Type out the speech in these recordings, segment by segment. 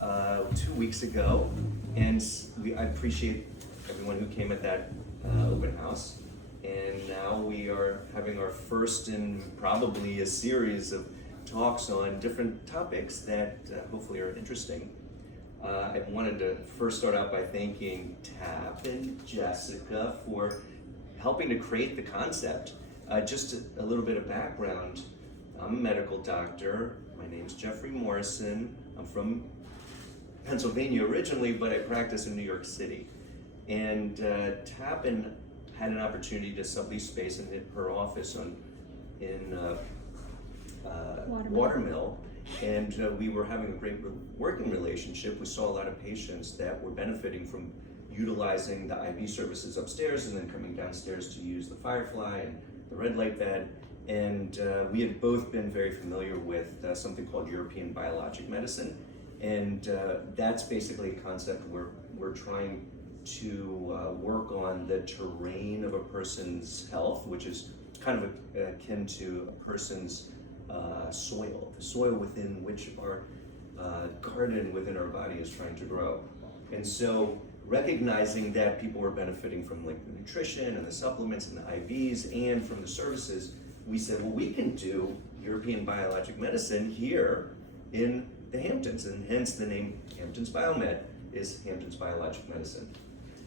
2 weeks ago, and I appreciate everyone who came at that open house. And now we are having our first in probably a series of talks on different topics that hopefully are interesting. I wanted to first start out by thanking Tab and Jessica for helping to create the concept. Just a little bit of background. I'm a medical doctor. My name's Jeffrey Morrison. I'm from Pennsylvania originally, but I practice in New York City. And Tab had an opportunity to sublease space in her office in Watermill. And we were having a great working relationship. We saw a lot of patients that were benefiting from utilizing the IV services upstairs and then coming downstairs to use the Firefly and the red light bed. And we had both been very familiar with something called European biologic medicine. And that's basically a concept where we're trying to work on the terrain of a person's health, which is kind of akin to a person's soil, the soil within which our garden within our body is trying to grow. And so recognizing that people were benefiting from like the nutrition and the supplements and the IVs and from the services, we said, well, we can do European biologic medicine here in the Hamptons, and hence the name Hamptons BioMed is Hamptons Biologic Medicine.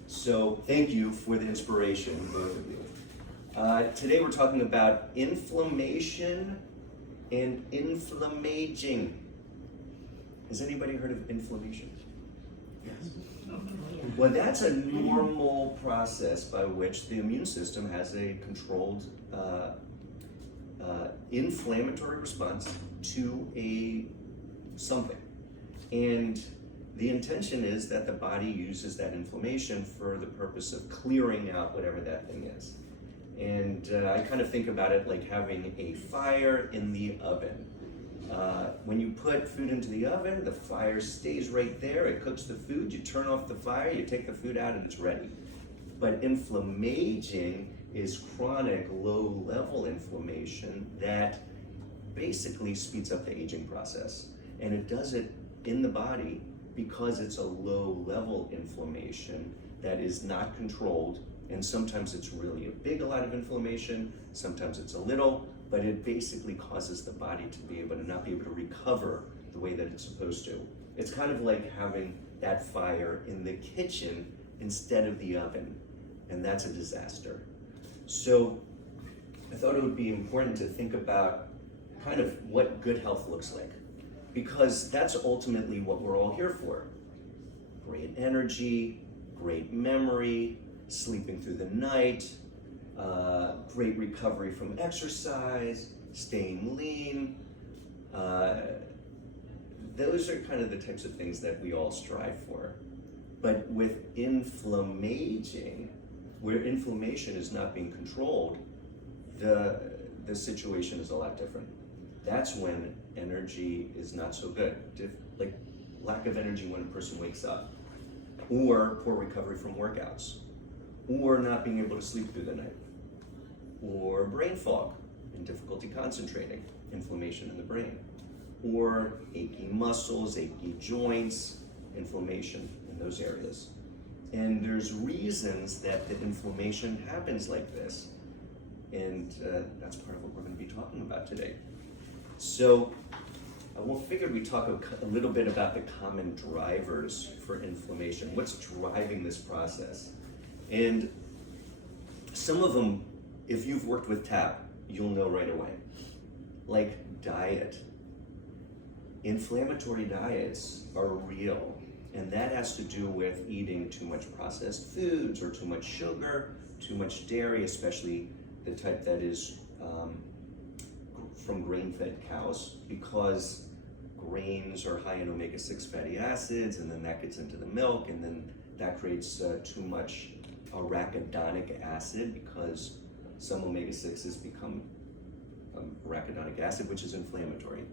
So thank you for the inspiration, both of you. Today we're talking about inflammation and inflammaging. Has anybody heard of inflammation? Yes. Well, that's a normal process by which the immune system has a controlled inflammatory response to something. And the intention is that the body uses that inflammation for the purpose of clearing out whatever that thing is. And I kind of think about it like having a fire in the oven. When you put food into the oven, the fire stays right there, it cooks the food, you turn off the fire, you take the food out and it's ready. But inflammaging is chronic low-level inflammation that basically speeds up the aging process. And it does it in the body because it's a low-level inflammation that is not controlled. And sometimes it's really a lot of inflammation, sometimes it's a little, but it basically causes the body to be able to not be able to recover the way that it's supposed to. It's kind of like having that fire in the kitchen instead of the oven, and that's a disaster. So I thought it would be important to think about kind of what good health looks like, because that's ultimately what we're all here for. Great energy, great memory, sleeping through the night, great recovery from exercise, staying lean. Those are kind of the types of things that we all strive for. But with inflammaging, where inflammation is not being controlled, the situation is a lot different. That's when energy is not so good. Like lack of energy when a person wakes up, or poor recovery from workouts, or not being able to sleep through the night, or brain fog and difficulty concentrating, inflammation in the brain, or achy muscles, achy joints, inflammation in those areas. And there's reasons that the inflammation happens like this, and that's part of what we're going to be talking about today. So we figured we'd talk a little bit about the common drivers for inflammation. What's driving this process? And some of them, if you've worked with TAP, you'll know right away. Like diet. Inflammatory diets are real, and that has to do with eating too much processed foods or too much sugar, too much dairy, especially the type that is from grain-fed cows, because grains are high in omega-6 fatty acids, and then that gets into the milk, and then that creates too much arachidonic acid, because some omega-6s become arachidonic acid, which is inflammatory.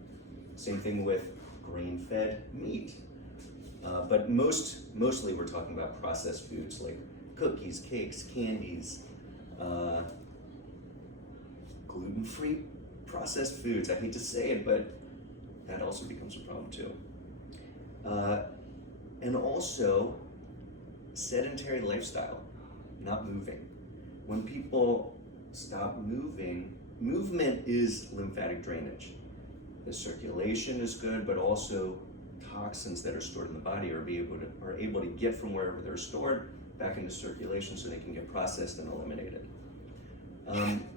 Same thing with grain-fed meat. But mostly we're talking about processed foods like cookies, cakes, candies, gluten-free processed foods. I hate to say it, but that also becomes a problem too. And also sedentary lifestyle, not moving. When people stop moving, movement is lymphatic drainage. The circulation is good, but also toxins that are stored in the body are able to get from wherever they're stored back into circulation so they can get processed and eliminated.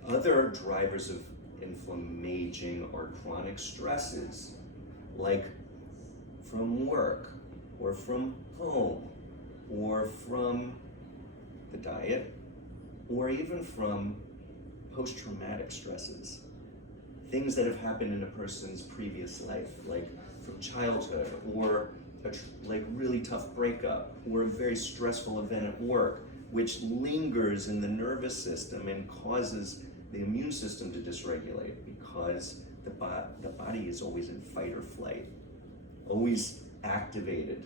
Other drivers of inflammaging are chronic stresses, like from work or from home or from the diet or even from post-traumatic stresses. Things that have happened in a person's previous life, like from childhood or like really tough breakup or a very stressful event at work, which lingers in the nervous system and causes the immune system to dysregulate because the body is always in fight or flight, always activated.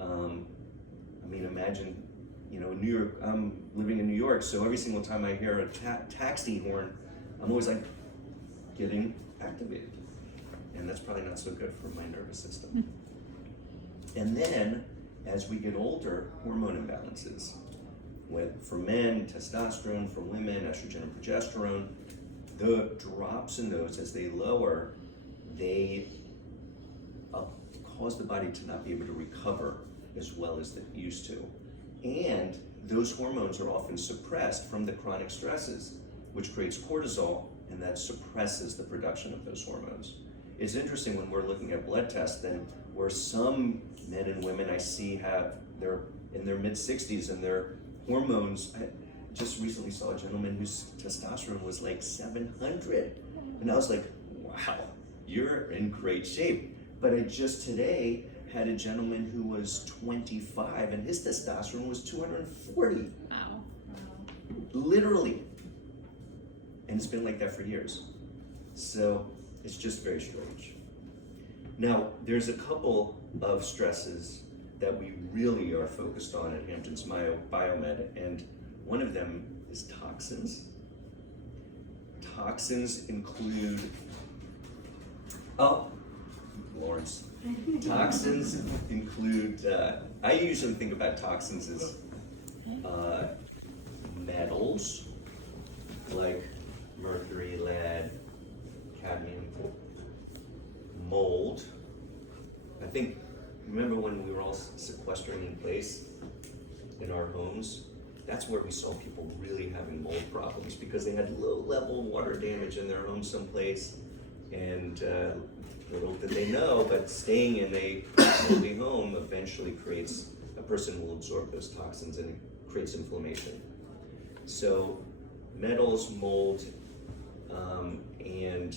I mean, imagine, in New York, I'm living in New York, so every single time I hear a taxi horn, I'm always like getting activated. And that's probably not so good for my nervous system. And then, as we get older, hormone imbalances. For men, testosterone; for women, estrogen and progesterone. The drops in those, as they lower, they cause the body to not be able to recover as well as it used to. And those hormones are often suppressed from the chronic stresses, which creates cortisol, and that suppresses the production of those hormones. It's interesting when we're looking at blood tests then, where some men and women I see they're in their mid-60s and their hormones, I just recently saw a gentleman whose testosterone was like 700. And I was like, wow, you're in great shape. But I just today had a gentleman who was 25 and his testosterone was 240. Wow. Literally. And it's been like that for years. So it's just very strange. Now, there's a couple of stresses that we really are focused on at Hamptons BioMed, and one of them is toxins. Toxins include, Lawrence. Toxins include, I usually think about toxins as metals, like mercury, lead, cadmium, mold. Remember when we were all sequestering in place in our homes? That's where we saw people really having mold problems because they had low-level water damage in their home someplace, and little did they know, but staying in a moldy home eventually a person will absorb those toxins and it creates inflammation. So metals, mold, and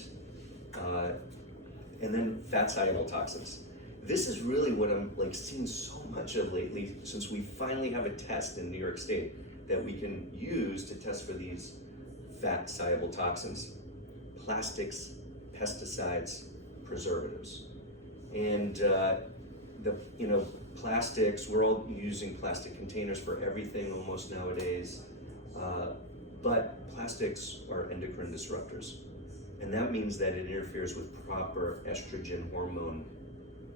then fat-soluble toxins. This is really what I'm seeing so much of lately, since we finally have a test in New York State that we can use to test for these fat-soluble toxins: plastics, pesticides, preservatives. And plastics, we're all using plastic containers for everything almost nowadays, but plastics are endocrine disruptors. And that means that it interferes with proper estrogen hormone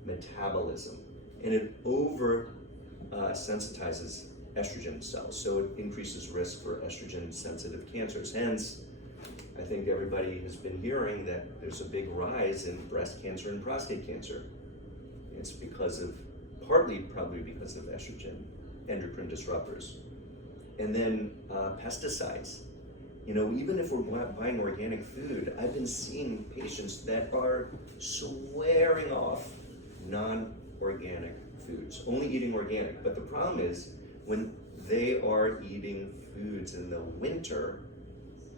metabolism, and it sensitizes estrogen cells, so it increases risk for estrogen-sensitive cancers. Hence, I think everybody has been hearing that there's a big rise in breast cancer and prostate cancer. It's partly probably because of estrogen, endocrine disruptors. And then pesticides. Even if we're buying organic food, I've been seeing patients that are swearing off non-organic foods, only eating organic. But the problem is when they are eating foods in the winter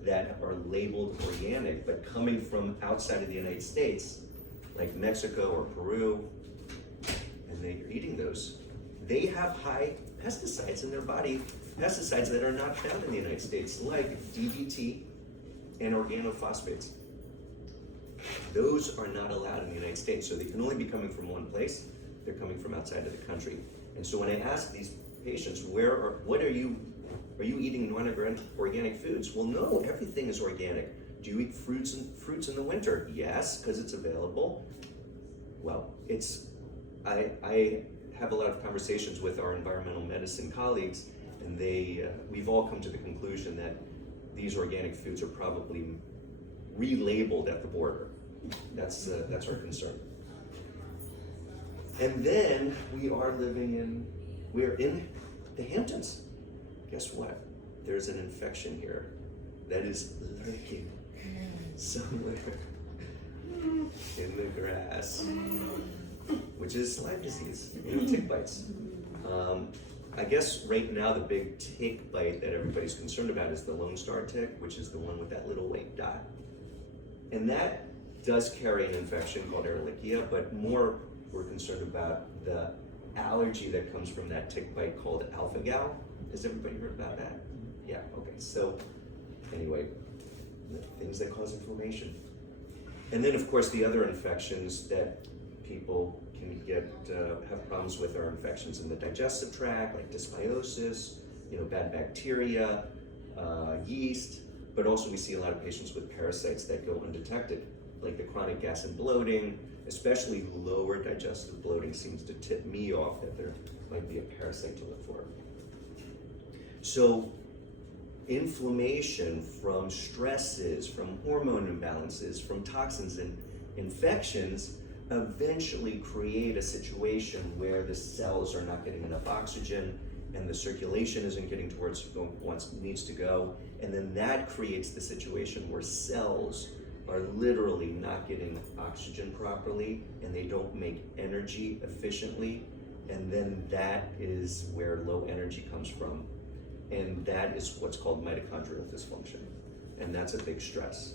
that are labeled organic, but coming from outside of the United States, like Mexico or Peru, and they're eating those, they have high pesticides in their body, pesticides that are not found in the United States, like DDT and organophosphates. Those are not allowed in the United States, so they can only be coming from one place. They're coming from outside of the country. And so when I ask these patients, what are you eating non-organic foods? Well, no, everything is organic. Do you eat fruits in the winter? Yes, because it's available. Well, I have a lot of conversations with our environmental medicine colleagues, and we've all come to the conclusion that these organic foods are probably relabeled at the border. That's our concern. And then we're in the Hamptons. Guess what? There's an infection here that is lurking somewhere in the grass, which is Lyme disease, tick bites. I guess right now the big tick bite that everybody's concerned about is the Lone Star tick, which is the one with that little white dot. And that does carry an infection called Ehrlichia, but more we're concerned about the allergy that comes from that tick bite called alpha-gal. Has everybody heard about that? Yeah, okay, so anyway, things that cause inflammation. And then of course the other infections that people can have problems with are infections in the digestive tract, like dysbiosis, bad bacteria, yeast, but also we see a lot of patients with parasites that go undetected, like the chronic gas and bloating, especially lower digestive bloating seems to tip me off that there might be a parasite to look for. So inflammation from stresses, from hormone imbalances, from toxins and infections eventually create a situation where the cells are not getting enough oxygen and the circulation isn't getting towards what it needs to go, and then that creates the situation where cells are literally not getting oxygen properly and they don't make energy efficiently, and then that is where low energy comes from, and that is what's called mitochondrial dysfunction, and that's a big stress.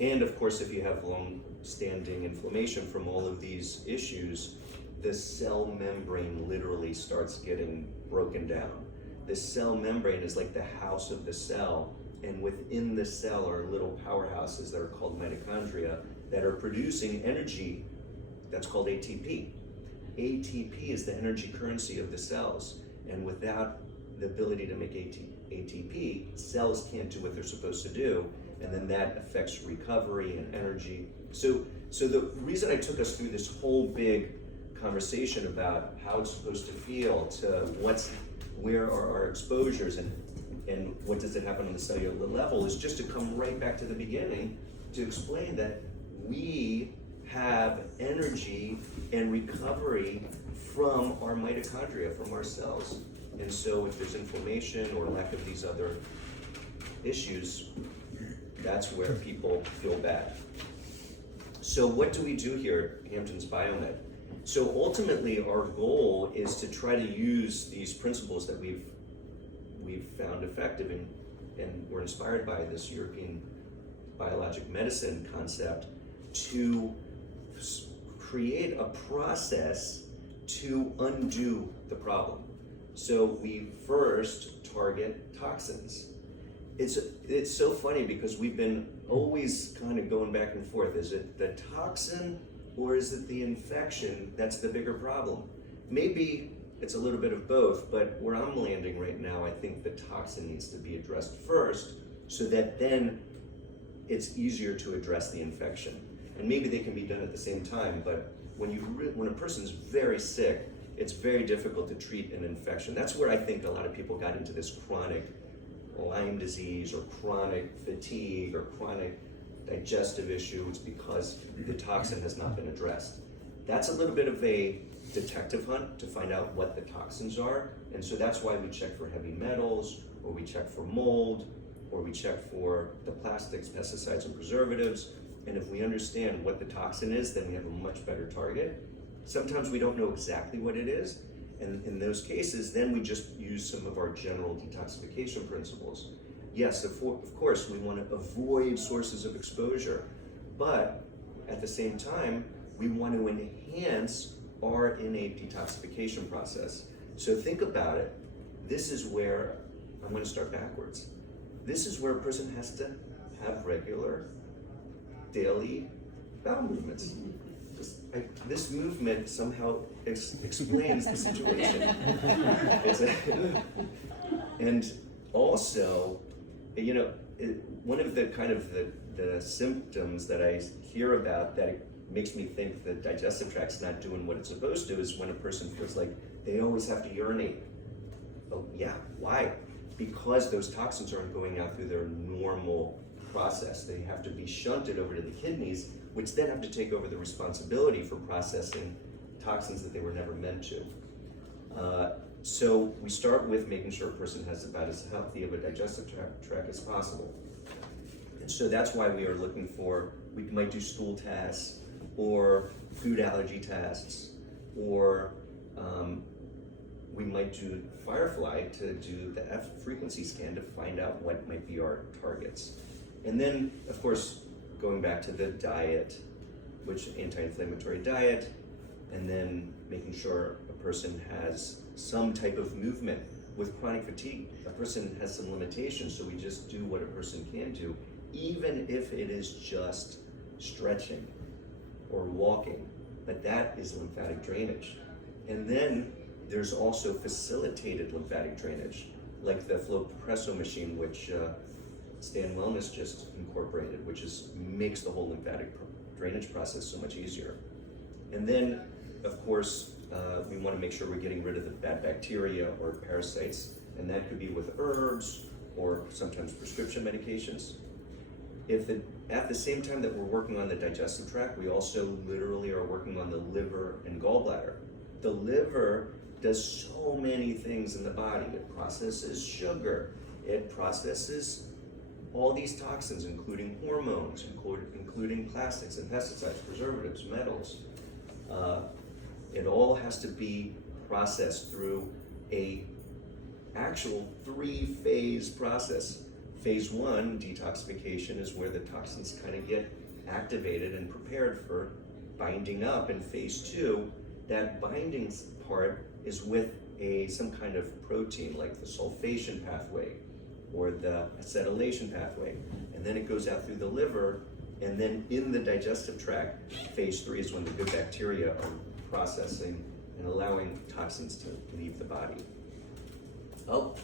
And of course, if you have long-standing inflammation from all of these issues, the cell membrane literally starts getting broken down. The cell membrane is like the house of the cell, and within the cell are little powerhouses that are called mitochondria that are producing energy that's called ATP. ATP is the energy currency of the cells, and without the ability to make ATP, cells can't do what they're supposed to do, and then that affects recovery and energy. So the reason I took us through this whole big conversation about how it's supposed to feel to where are our exposures and what does it happen on the cellular level is just to come right back to the beginning to explain that we have energy and recovery from our mitochondria, from our cells. And so if there's inflammation or lack of these other issues, that's where people feel bad. So what do we do here at Hamptons BioMed? So ultimately our goal is to try to use these principles that we've found effective and we're inspired by this European biologic medicine concept to create a process to undo the problem. So we first target toxins. It's so funny because we've been always kind of going back and forth. Is it the toxin or is it the infection that's the bigger problem? Maybe it's a little bit of both, but where I'm landing right now, I think the toxin needs to be addressed first so that then it's easier to address the infection. And maybe they can be done at the same time, but when a person's very sick, it's very difficult to treat an infection. That's where I think a lot of people got into this chronic Lyme disease or chronic fatigue or chronic digestive issue. It's because the toxin has not been addressed. That's a little bit of a detective hunt to find out what the toxins are, and so that's why we check for heavy metals, or we check for mold, or we check for the plastics, pesticides, and preservatives. And if we understand what the toxin is, then we have a much better target. Sometimes we don't know exactly what it is, and in those cases, then we just use some of our general detoxification principles. Yes, of course, we want to avoid sources of exposure, but at the same time, we want to enhance our innate detoxification process. So think about it. This is where, I'm going to start backwards. This is where a person has to have regular, daily bowel movements. This movement somehow explains the situation. And also, one of the kind of the symptoms that I hear about that makes me think the digestive tract's not doing what it's supposed to is when a person feels like they always have to urinate. Oh yeah, why? Because those toxins aren't going out through their normal process. They have to be shunted over to the kidneys, which then have to take over the responsibility for processing toxins that they were never meant to. So we start with making sure a person has about as healthy of a digestive tract as possible. And so that's why we are looking for, we might do stool tests or food allergy tests, or we might do Firefly to do the F frequency scan to find out what might be our targets. And then, of course, going back to the diet, which anti-inflammatory diet, and then making sure a person has some type of movement. With chronic fatigue, a person has some limitations, so we just do what a person can do, even if it is just stretching or walking, but that is lymphatic drainage. And then there's also facilitated lymphatic drainage, like the Flow Presso machine, which Stan Wellness just incorporated, which makes the whole lymphatic drainage process so much easier. And then, of course, we want to make sure we're getting rid of the bad bacteria or parasites, and that could be with herbs or sometimes prescription medications. At the same time that we're working on the digestive tract, we also literally are working on the liver and gallbladder. The liver does so many things in the body. It processes sugar, it processes all these toxins, including hormones, including plastics and pesticides, preservatives, metals. It all has to be processed through a actual 3-phase process. Phase 1, detoxification, is where the toxins kind of get activated and prepared for binding up. And phase 2, that binding part is with some kind of protein, like the sulfation pathway or the acetylation pathway. And then it goes out through the liver, and then in the digestive tract, phase 3 is when the good bacteria are processing and allowing toxins to leave the body. Oh,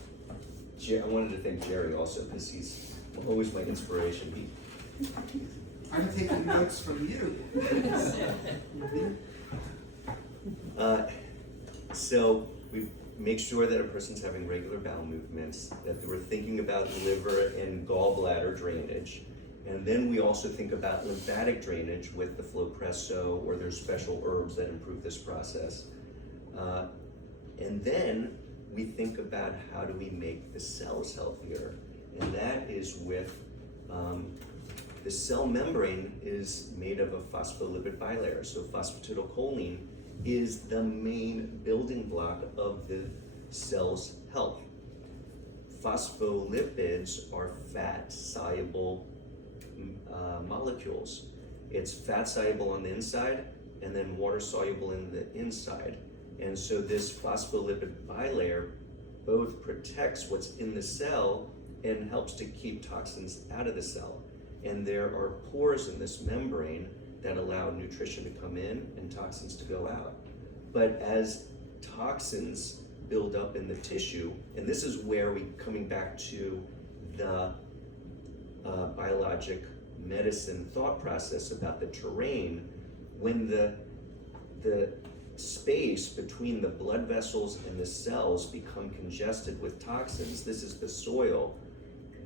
I wanted to thank Jerry also, because he's always my inspiration. I'm taking notes from you. So we make sure that a person's having regular bowel movements, that we're thinking about liver and gallbladder drainage. And then we also think about lymphatic drainage with the Flow Presso, or there's special herbs that improve this process. And then we think about how do we make the cells healthier. And that is with, the cell membrane is made of a phospholipid bilayer. So phosphatidylcholine is the main building block of the cell's health. Phospholipids are fat-soluble molecules. It's fat-soluble on the inside and then water-soluble in the inside. And so this phospholipid bilayer both protects what's in the cell and helps to keep toxins out of the cell. And there are pores in this membrane that allow nutrition to come in and toxins to go out. But as toxins build up in the tissue, and this is where coming back to the biologic medicine thought process about the terrain, when the space between the blood vessels and the cells become congested with toxins, this is the soil,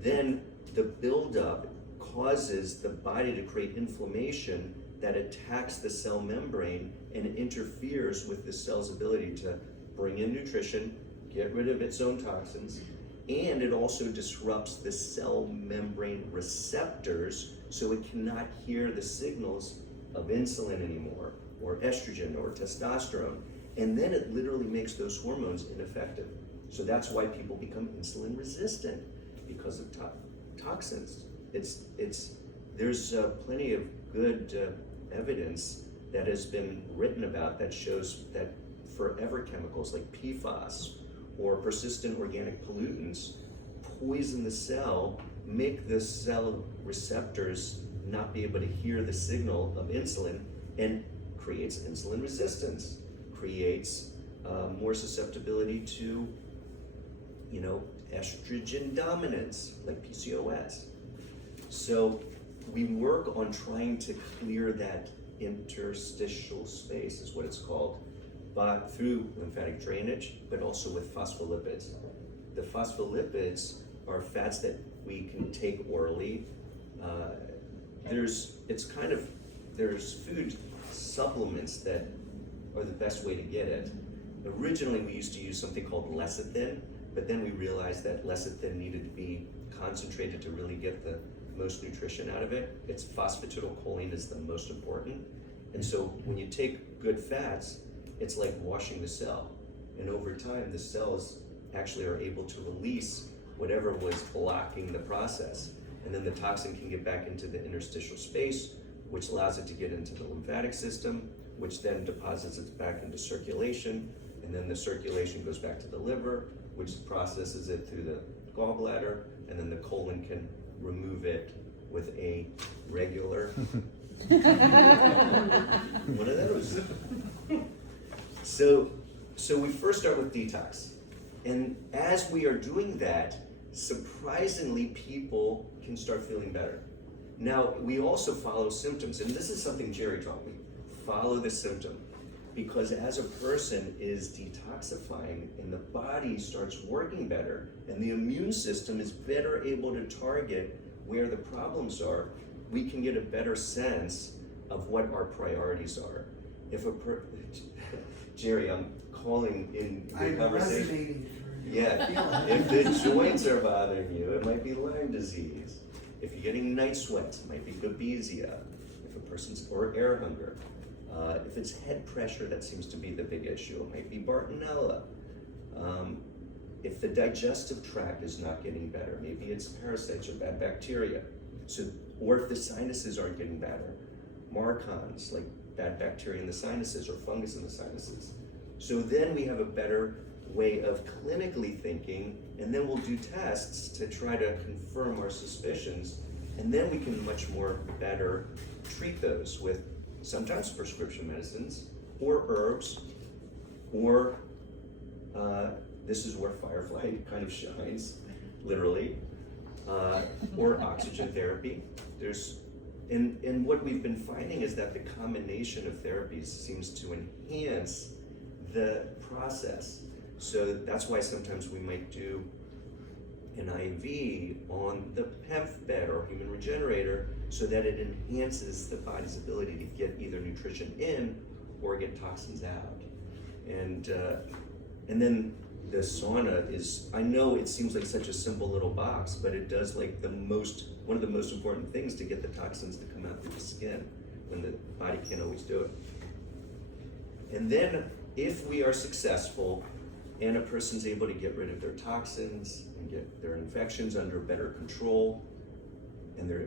then the buildup causes the body to create inflammation that attacks the cell membrane and interferes with the cell's ability to bring in nutrition, get rid of its own toxins, and it also disrupts the cell membrane receptors, so it cannot hear the signals of insulin anymore, or estrogen, or testosterone. And then it literally makes those hormones ineffective. So that's why people become insulin resistant, because of toxins. There's plenty of good evidence that has been written about that shows that forever chemicals like PFAS or persistent organic pollutants poison the cell, make the cell receptors not be able to hear the signal of insulin, and creates insulin resistance, creates more susceptibility to, estrogen dominance, like PCOS. So we work on trying to clear that interstitial space is what it's called, but through lymphatic drainage, but also with phospholipids. The phospholipids are fats that we can take orally. There's food supplements that are the best way to get it. Originally, we used to use something called lecithin, but then we realized that lecithin needed to be concentrated to really get the most nutrition out of it. It's phosphatidylcholine is the most important. And so when you take good fats, it's like washing the cell. And over time, the cells actually are able to release whatever was blocking the process. And then the toxin can get back into the interstitial space, which allows it to get into the lymphatic system, which then deposits it back into circulation. And then the circulation goes back to the liver, which processes it through the gallbladder, and then the colon can remove it with a regular one of those. So we first start with detox. And as we are doing that, surprisingly, people can start feeling better. Now, we also follow symptoms, and this is something Jerry taught me. Follow the symptom. Because as a person is detoxifying and the body starts working better and the immune system is better able to target where the problems are, we can get a better sense of what our priorities are. Jerry, I'm calling in your conversation. Resonating. Yeah, if the joints are bothering you, it might be Lyme disease. If you're getting night sweats, it might be babesia. If a person's, or air hunger. If it's head pressure, that seems to be the big issue. It might be Bartonella. If the digestive tract is not getting better, maybe it's parasites or bad bacteria. Or if the sinuses aren't getting better, MARCoNS, like bad bacteria in the sinuses or fungus in the sinuses. So then we have a better way of clinically thinking, and then we'll do tests to try to confirm our suspicions, and then we can much more better treat those with sometimes prescription medicines or herbs, or this is where Firefly kind of shines, literally, or oxygen therapy. And what we've been finding is that the combination of therapies seems to enhance the process. So that's why sometimes we might do an IV on the PEMF bed or human regenerator so that it enhances the body's ability to get either nutrition in or get toxins out. And then the sauna is, I know it seems like such a simple little box, but it does like one of the most important things to get the toxins to come out through the skin when the body can't always do it. And then if we are successful and a person's able to get rid of their toxins and get their infections under better control, and they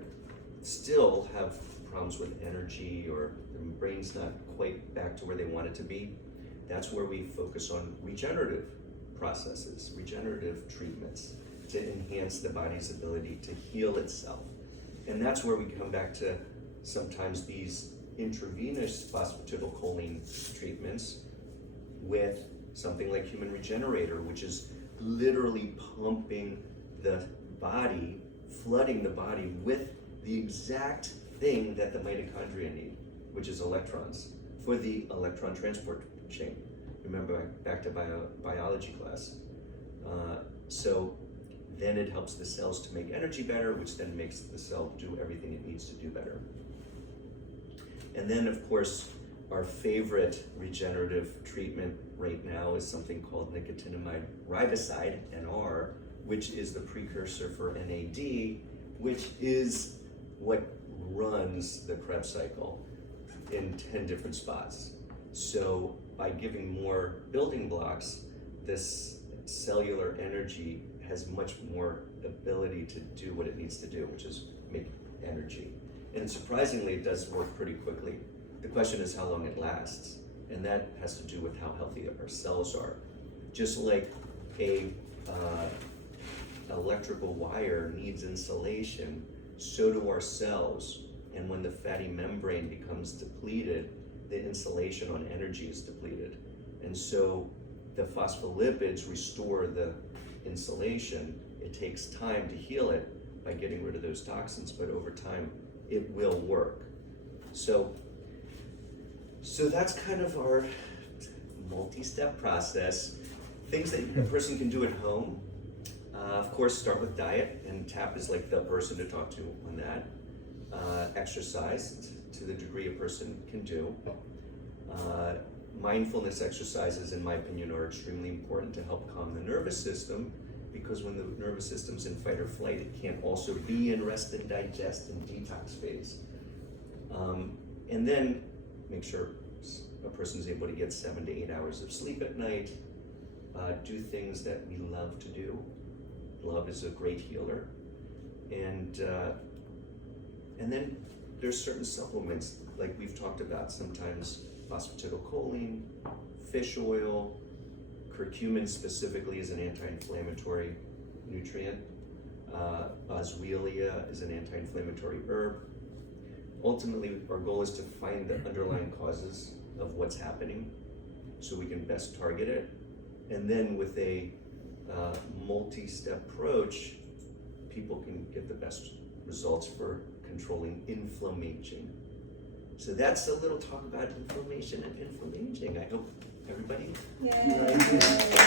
still have problems with energy or their brain's not quite back to where they want it to be, that's where we focus on regenerative processes, regenerative treatments to enhance the body's ability to heal itself. And that's where we come back to sometimes these intravenous phosphatidylcholine treatments with something like human regenerator, which is literally pumping the body, flooding the body with the exact thing that the mitochondria need, which is electrons, for the electron transport chain. Remember back to biology class. So then it helps the cells to make energy better, which then makes the cell do everything it needs to do better. And then of course, our favorite regenerative treatment right now is something called nicotinamide riboside, NR, which is the precursor for NAD, which is what runs the Krebs cycle in 10 different spots. So by giving more building blocks, this cellular energy has much more ability to do what it needs to do, which is make energy. And surprisingly, it does work pretty quickly. The question is how long it lasts, and that has to do with how healthy our cells are. Just like a electrical wire needs insulation, so do our cells. And when the fatty membrane becomes depleted, the insulation on energy is depleted. And so the phospholipids restore the insulation. It takes time to heal it by getting rid of those toxins, but over time, it will work. So So that's kind of our multi-step process. Things that a person can do at home. Of course, start with diet, and TAP is like the person to talk to on that. Exercise to the degree a person can do. Mindfulness exercises, in my opinion, are extremely important to help calm the nervous system, because when the nervous system's in fight or flight, it can't also be in rest and digest and detox phase. And then make sure a person's able to get 7 to 8 hours of sleep at night, do things that we love to do. Love is a great healer. And then there's certain supplements, like we've talked about, sometimes phosphatidylcholine, fish oil, curcumin specifically is an anti-inflammatory nutrient. Boswellia is an anti-inflammatory herb. Ultimately, our goal is to find the underlying causes of what's happening so we can best target it. And then with a multi-step approach, people can get the best results for controlling inflammaging. So that's a little talk about inflammation and inflammaging. I hope everybody Yay.